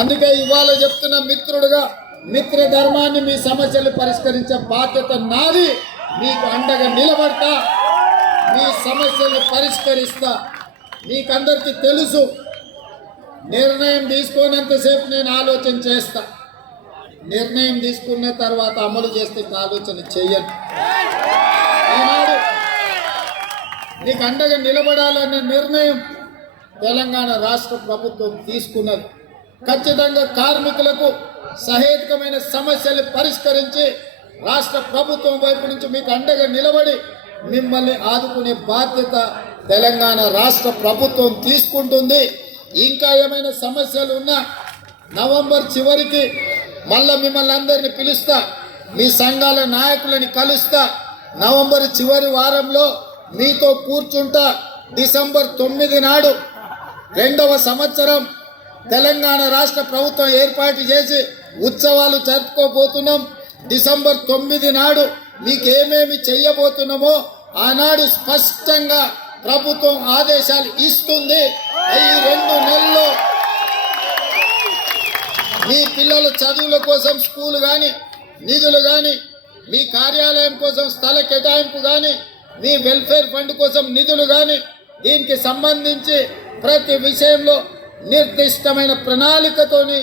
అందుకే ఇవాళ చెప్తున్న మిత్రుడుగా మిత్ర ధర్మాన్ని మీ సమస్యలు పరిష్కరించే బాధ్యత నాది. మీకు అండగా నిలబడతా, మీ సమస్యలు పరిష్కరిస్తా. మీకందరికీ తెలుసు, నిర్ణయం తీసుకోనంతసేపు నేను ఆలోచన చేస్తా, నిర్ణయం తీసుకున్న తర్వాత అమలు చేస్తే ఆలోచన చెయ్యను. ఈనాడు నీకు అండగా నిలబడాలన్న నిర్ణయం తెలంగాణ రాష్ట్ర ప్రభుత్వం తీసుకున్నది. ఖచ్చితంగా కార్మికులకు సహేతుకమైన సమస్యలు పరిష్కరించి రాష్ట్ర ప్రభుత్వం వైపు నుంచి మీకు అండగా నిలబడి మిమ్మల్ని ఆదుకునే బాధ్యత తెలంగాణ రాష్ట్ర ప్రభుత్వం తీసుకుంటుంది. ఇంకా ఏమైనా సమస్యలు ఉన్నా నవంబర్ చివరికి మళ్ళా మిమ్మల్ని అందరినీ పిలుస్తా, మీ సంఘాల నాయకులని కలుస్తా. నవంబర్ చివరి వారంలో మీతో కూర్చుంటా. డిసెంబర్ 9 నాడు 2వ సంవత్సరం తెలంగాణ రాష్ట్ర ప్రభుత్వం ఏర్పాటు చేసి ఉత్సవాలు జరుపుకోబోతున్నాం. డిసెంబర్ 9 నాడు మీకేమేమి చెయ్యబోతున్నామో ఆనాడు స్పష్టంగా ప్రభుత్వం ఆదేశాలు ఇస్తుంది. ఈ 2 నెలల్లో మీ పిల్లల చదువుల కోసం స్కూల్ కానీ, నిధులు కానీ, మీ కార్యాలయం కోసం స్థల కేటాయింపు కానీ, మీ వెల్ఫేర్ ఫండ్ కోసం నిధులు కానీ, దీనికి సంబంధించి ప్రతి విషయంలో నిర్దిష్టమైన ప్రణాళికతోని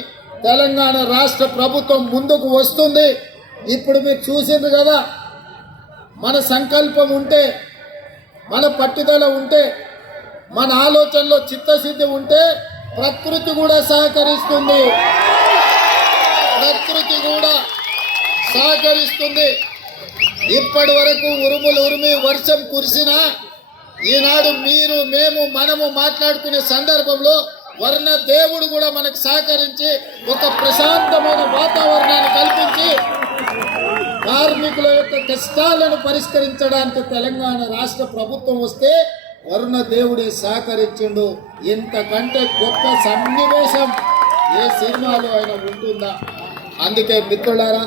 తెలంగాణ రాష్ట్ర ప్రభుత్వం ముందుకు వస్తుంది. ఇప్పుడు మీరు చూసింది కదా, మన సంకల్పం ఉంటే, మన పట్టుదల ఉంటే, మన ఆలోచనలో చిత్తశుద్ధి ఉంటే ప్రకృతి కూడా సహకరిస్తుంది. ప్రకృతి కూడా సహకరిస్తుంది. ఇప్పటి వరకు ఉరుములు ఉరిమి వర్షం కురిసినా ఈనాడు మీరు మేము మనము మాట్లాడుకునే సందర్భంలో వర్ణ దేవుడు కూడా మనకు సహకరించి ఒక ప్రశాంతమైన వాతావరణాన్ని కల్పించి కార్మికుల యొక్క కష్టాలను పరిష్కరించడానికి తెలంగాణ రాష్ట్ర ప్రభుత్వం వస్తే వరుణ దేవుడే సహకరించిండు. ఇంతకంటే గొప్ప సన్నివేశం ఏ సినిమాలో అయినా ఉంటుందా? అందుకే మిత్రులారా,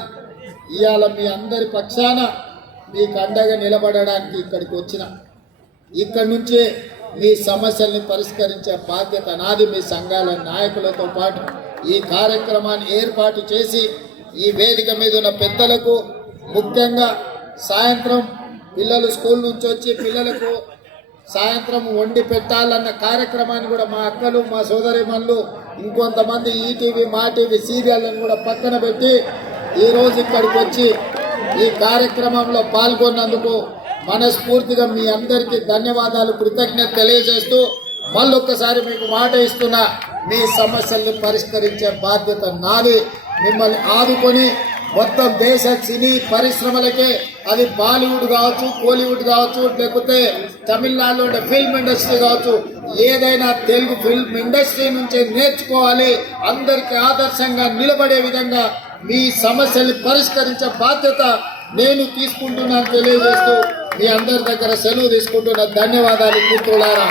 ఇవాళ మీ అందరి పక్షాన మీకు అండగా నిలబడడానికి ఇక్కడికి వచ్చిన, ఇక్కడి నుంచే మీ సమస్యల్ని పరిష్కరించే బాధ్యత నాది. మీ సంఘాల నాయకులతో పాటు ఈ కార్యక్రమాన్ని ఏర్పాటు చేసి ఈ వేదిక మీద ఉన్న పెద్దలకు, ముఖ్యంగా సాయంత్రం పిల్లలు స్కూల్ నుంచి వచ్చి పిల్లలకు సాయంత్రం వండి పెట్టాలన్న కార్యక్రమాన్ని కూడా మా అక్కలు, మా సోదరిమణులు, ఇంకొంతమంది ఈటీవీ, మా టీవీ సీరియళ్ళను కూడా పక్కన పెట్టి ఈరోజు ఇక్కడికి వచ్చి ఈ కార్యక్రమంలో పాల్గొన్నందుకు మనస్ఫూర్తిగా మీ అందరికీ ధన్యవాదాలు, కృతజ్ఞత తెలియజేస్తూ మళ్ళొక్కసారి మీకు మాట ఇస్తున్నా, మీ సమస్యల్ని పరిష్కరించే బాధ్యత నాది. మిమ్మల్ని ఆదుకొని మొత్తం దేశ సినీ పరిశ్రమలకే, అది బాలీవుడ్ కావచ్చు, కోలీవుడ్ కావచ్చు, లేకపోతే తమిళనాడులో ఉండే ఫిల్మ్ ఇండస్ట్రీ కావచ్చు, ఏదైనా తెలుగు ఫిల్మ్ ఇండస్ట్రీ నుంచే నేర్చుకోవాలి. అందరికీ ఆదర్శంగా నిలబడే విధంగా మీ సమస్యల్ని పరిష్కరించే బాధ్యత నేను తీసుకుంటున్నాను తెలియజేస్తూ మీ అందరి దగ్గర సెలవు తీసుకుంటున్న ధన్యవాదాలు మిత్రులారా.